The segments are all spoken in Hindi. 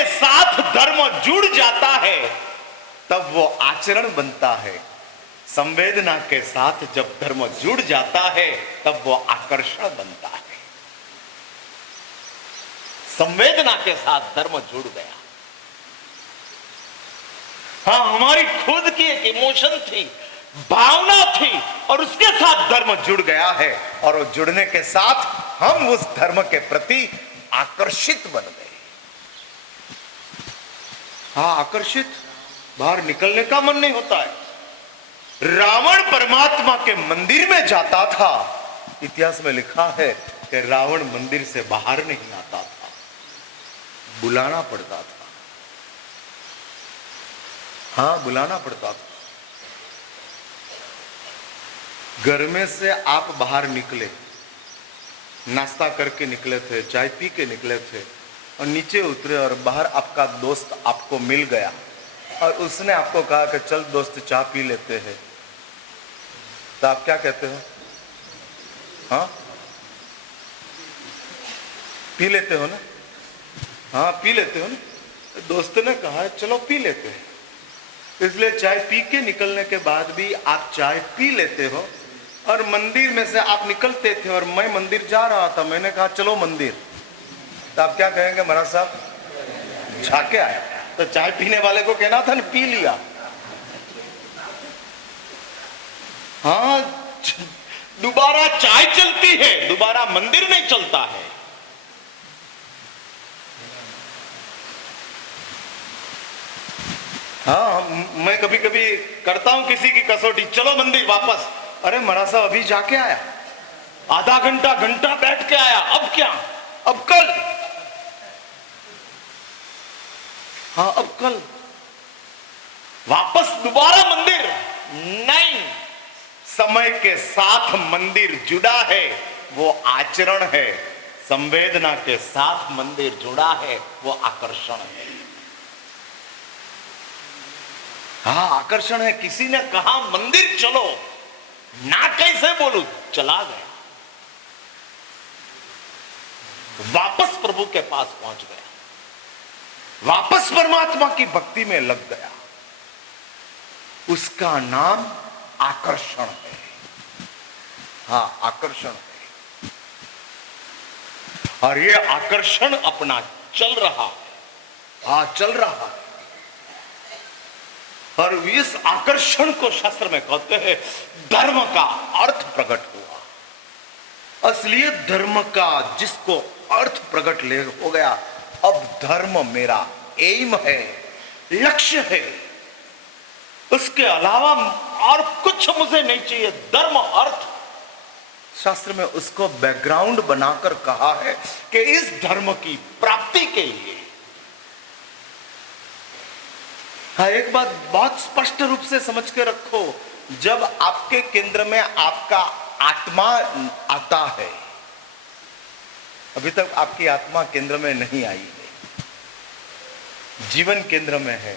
के साथ धर्म जुड़ जाता है तब वो आचरण बनता है। संवेदना के साथ जब धर्म जुड़ जाता है तब वो आकर्षण बनता है। संवेदना के साथ धर्म जुड़ गया। हाँ, हमारी खुद की एक इमोशन थी, भावना थी, और उसके साथ धर्म जुड़ गया है, और वो जुड़ने के साथ हम उस धर्म के प्रति आकर्षित बन गए। हाँ, आकर्षित, बाहर निकलने का मन नहीं होता है। रावण परमात्मा के मंदिर में जाता था। इतिहास में लिखा है कि रावण मंदिर से बाहर नहीं आता था, बुलाना पड़ता था। हाँ, बुलाना पड़ता था। घर में से आप बाहर निकले, नाश्ता करके निकले थे, चाय पी के निकले थे, और नीचे उतरे और बाहर आपका दोस्त आपको मिल गया और उसने आपको कहा कि चल दोस्त चाय पी लेते हैं, तो आप क्या कहते हो? हाँ, पी लेते हो ना? हाँ, पी लेते हो ना? दोस्त ने कहा चलो पी लेते हैं, इसलिए चाय पी के निकलने के बाद भी आप चाय पी लेते हो। और मंदिर में से आप निकलते थे और मैं मंदिर जा रहा था, मैंने कहा चलो मंदिर, तो आप क्या कहेंगे? महाराज साहब झाके आया। तो चाय पीने वाले को कहना था ना, पी लिया। हाँ, दोबारा चाय चलती है, दोबारा मंदिर नहीं चलता है। हाँ, मैं कभी कभी करता हूं किसी की कसौटी, चलो मंदिर वापस। अरे महाराज साहब अभी जाके आया, आधा घंटा घंटा बैठ के आया, अब क्या? अब कल। हाँ, अब कल वापस दोबारा मंदिर नहीं। समय के साथ मंदिर जुड़ा है, वो आचरण है। संवेदना के साथ मंदिर जुड़ा है, वो आकर्षण है। हाँ, आकर्षण है। किसी ने कहा मंदिर चलो, ना कैसे बोलूं, चला गया, वापस प्रभु के पास पहुंच गया, वापस परमात्मा की भक्ति में लग गया। उसका नाम आकर्षण है। हाँ, आकर्षण है। और ये आकर्षण अपना चल रहा है। हाँ, चल रहा है। और इस आकर्षण को शास्त्र में कहते हैं धर्म का अर्थ प्रकट हुआ। असली धर्म का जिसको अर्थ प्रकट ले हो गया, अब धर्म मेरा एम है, लक्ष्य है, उसके अलावा और कुछ मुझे नहीं चाहिए। धर्म अर्थ, शास्त्र में उसको बैकग्राउंड बनाकर कहा है कि इस धर्म की प्राप्ति के लिए। हाँ, एक बात बहुत स्पष्ट रूप से समझ के रखो, जब आपके केंद्र में आपका आत्मा आता है, अभी तक आपकी आत्मा केंद्र में नहीं आई है, जीवन केंद्र में है,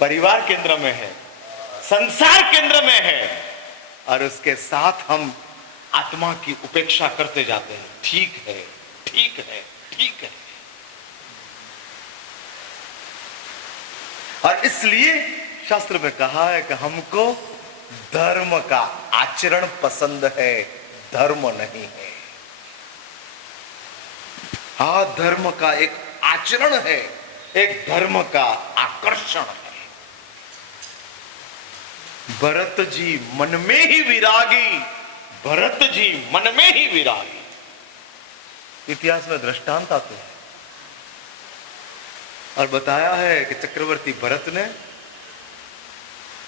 परिवार केंद्र में है, संसार केंद्र में है, और उसके साथ हम आत्मा की उपेक्षा करते जाते हैं। ठीक है, ठीक है, ठीक है। और इसलिए शास्त्र में कहा है कि हमको धर्म का आचरण पसंद है, धर्म नहीं है। हाँ, धर्म का एक आचरण है, एक धर्म का आकर्षण है। भरत जी मन में ही विरागी, भरत जी मन में ही विरागी। इतिहास में दृष्टांत आते हैं और बताया है कि चक्रवर्ती भरत ने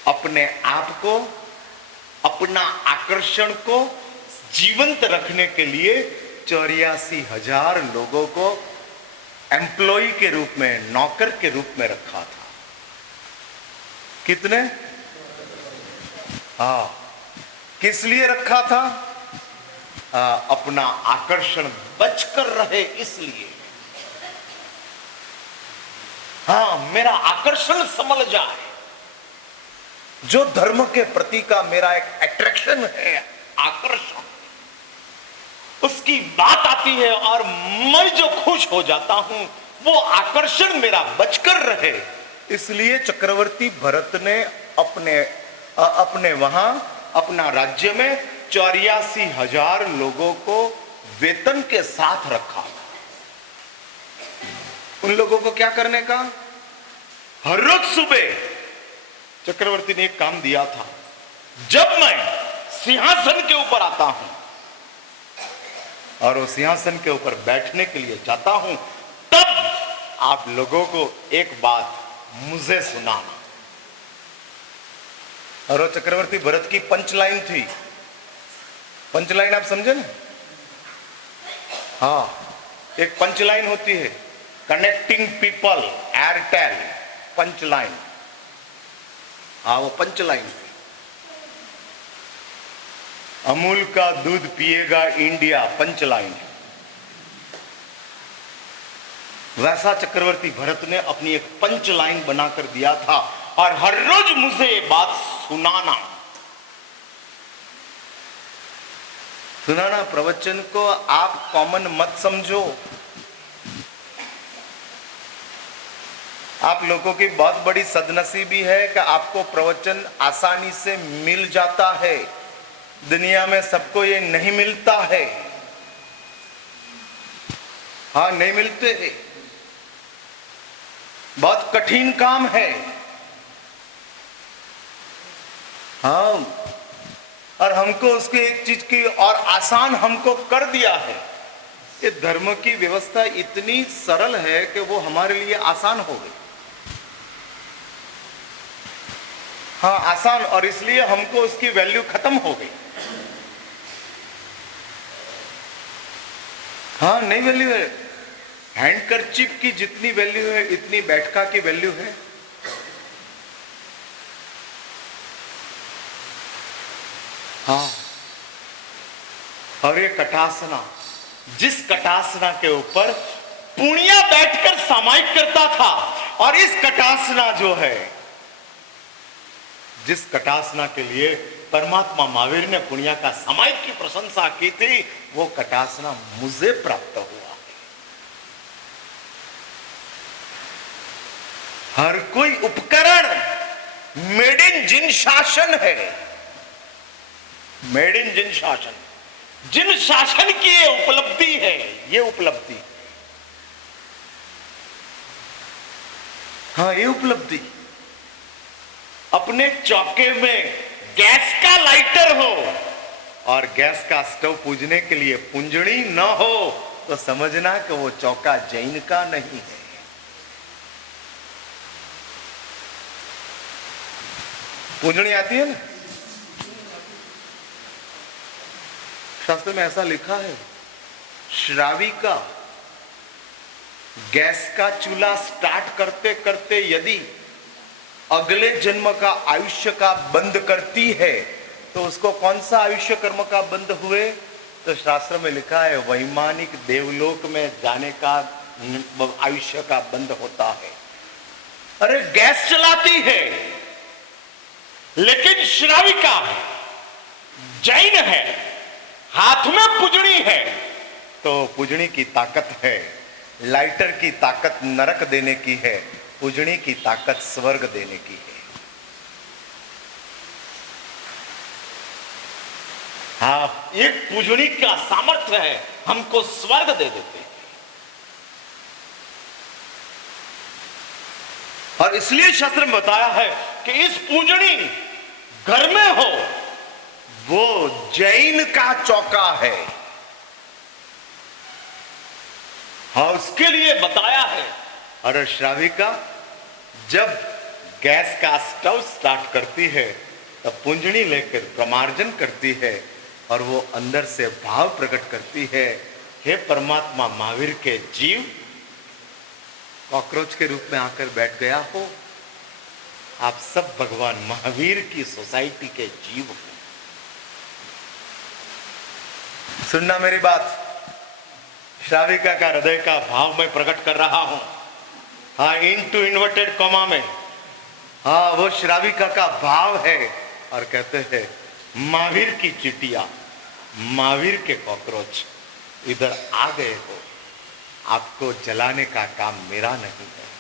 अपने आप को, अपना आकर्षण को जीवंत रखने के लिए 84,000 लोगों को एम्प्लॉय के रूप में, नौकर के रूप में रखा था। कितने? हाँ, किस लिए रखा था? अपना आकर्षण बचकर रहे इसलिए। हाँ, मेरा आकर्षण संभल जाए। जो धर्म के प्रति का मेरा एक अट्रैक्शन है, आकर्षण, उसकी बात आती है और मैं जो खुश हो जाता हूं, वो आकर्षण मेरा बचकर रहे, इसलिए चक्रवर्ती भरत ने अपने वहां अपना राज्य में 84,000 लोगों को वेतन के साथ रखा। उन लोगों को क्या करने का? हर रोज सुबह चक्रवर्ती ने एक काम दिया था, जब मैं सिंहासन के ऊपर आता हूं और वो सिंहासन के ऊपर बैठने के लिए जाता हूं, तब आप लोगों को एक बात मुझे सुनाना। और वो चक्रवर्ती भरत की पंच लाइन थी। पंच लाइन आप समझे ना? हाँ, एक पंच लाइन होती है, connecting people, Airtel punch line. हाँ, वो पंच लाइन थी। अमूल का दूध पिएगा इंडिया, पंच लाइन। वैसा चक्रवर्ती भरत ने अपनी एक पंच लाइन बनाकर दिया था और हर रोज मुझे ये बात सुनाना। प्रवचन को आप कॉमन मत समझो। आप लोगों की बहुत बड़ी सदनसीबी है कि आपको प्रवचन आसानी से मिल जाता है। दुनिया में सबको ये नहीं मिलता है। हाँ, नहीं मिलते हैं, बहुत कठिन काम है। हाँ, और हमको उसकी एक चीज की और आसान हमको कर दिया है। ये धर्म की व्यवस्था इतनी सरल है कि वो हमारे लिए आसान हो गई। हाँ, आसान, और इसलिए हमको उसकी वैल्यू खत्म हो गई। हाँ, नहीं वैल्यू है। हैंडकरचीफ की जितनी वैल्यू है, इतनी बैठका की वैल्यू है। हाँ, और ये कटासना, जिस कटासना के ऊपर पुण्या बैठकर सामायिक करता था, और इस कटासना जो है, जिस कटासना के लिए परमात्मा महावीर ने पुण्या का सामायिक की प्रशंसा की थी, वो कटासना मुझे प्राप्त हुआ। हर कोई उपकरण मेड इन जिन शासन है। मेड इन जिन शासन, जिन शासन की ये उपलब्धि है, ये उपलब्धि। हाँ, ये उपलब्धि। अपने चौके में गैस का लाइटर हो और गैस का स्टोव पूजने के लिए पुंजड़ी न हो, तो समझना कि वो चौका जैन का नहीं है। पूंजड़ी आती है ना, शास्त्र में ऐसा लिखा है, श्रावी का गैस का चूल्हा स्टार्ट करते करते यदि अगले जन्म का आयुष्य का बंद करती है, तो उसको कौन सा आयुष्य कर्म का बंद हुए? तो शास्त्र में लिखा है, वैमानिक देवलोक में जाने का आयुष्य का बंद होता है। अरे गैस चलाती है, लेकिन श्राविका है, जैन है, हाथ में पुजड़ी है, तो पुजड़ी की ताकत है। लाइटर की ताकत नरक देने की है, पुजड़ी की ताकत स्वर्ग देने की है। हाँ, एक पुजड़ी का सामर्थ्य है, हमको स्वर्ग दे देते हैं। और इसलिए शास्त्र में बताया है कि इस पुजड़ी घर में हो, वो जैन का चौका है। हाँ, उसके लिए बताया है। और श्राविका जब गैस का स्टोव स्टार्ट करती है, तब पुंजड़ी लेकर प्रमार्जन करती है और वो अंदर से भाव प्रकट करती है, हे परमात्मा महावीर के जीव, कॉकरोच के रूप में आकर बैठ गया हो, आप सब भगवान महावीर की सोसाइटी के जीव हो। सुनना मेरी बात, श्राविका का हृदय का भाव मैं प्रकट कर रहा हूं। हाँ, इनटू इन्वर्टेड कॉमा में, हाँ, वो श्राविका का भाव है। और कहते हैं, महावीर की चिटिया, महावीर के कॉकरोच इधर आ गए हो। आपको जलाने का काम मेरा नहीं है।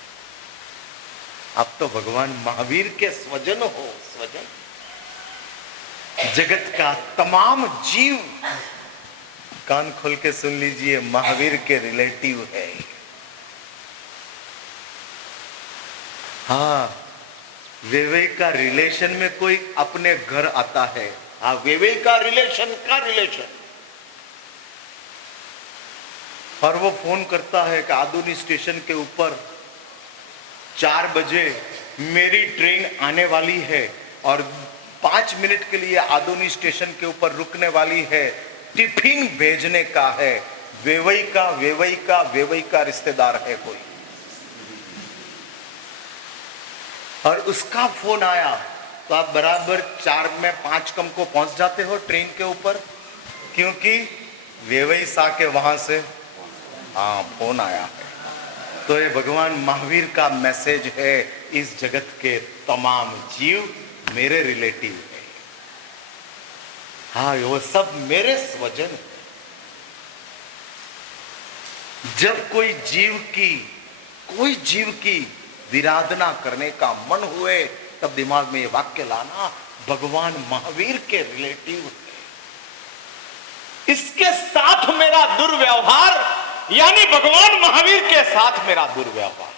आप तो भगवान महावीर के स्वजन हो, स्वजन। जगत का तमाम जीव, कान खोल के सुन लीजिए, महावीर के रिलेटिव है। हाँ, वेवई का रिलेशन में कोई अपने घर आता है। हाँ, वेवई का रिलेशन और वो फोन करता है कि आदुनी स्टेशन के ऊपर 4 बजे मेरी ट्रेन आने वाली है और 5 मिनट के लिए आदुनी स्टेशन के ऊपर रुकने वाली है, टिफिन भेजने का है। वेवई का रिश्तेदार है कोई, और उसका फोन आया तो आप बराबर 4 में 5 कम को पहुंच जाते हो ट्रेन के ऊपर, क्योंकि वेवई सा के वहां से फोन आया है। तो ये भगवान महावीर का मैसेज है, इस जगत के तमाम जीव मेरे रिलेटिव है। हाँ, वो सब मेरे स्वजन है। जब कोई जीव की विराधना करने का मन हुए, तब दिमाग में ये वाक्य लाना, भगवान महावीर के रिलेटिव है, इसके साथ मेरा दुर्व्यवहार, यानी भगवान महावीर के साथ मेरा दुर्व्यवहार।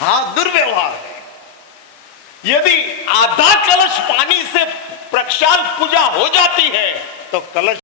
हाँ, दुर्व्यवहार है। यदि आधा कलश पानी से प्रक्षाल पूजा हो जाती है तो कलश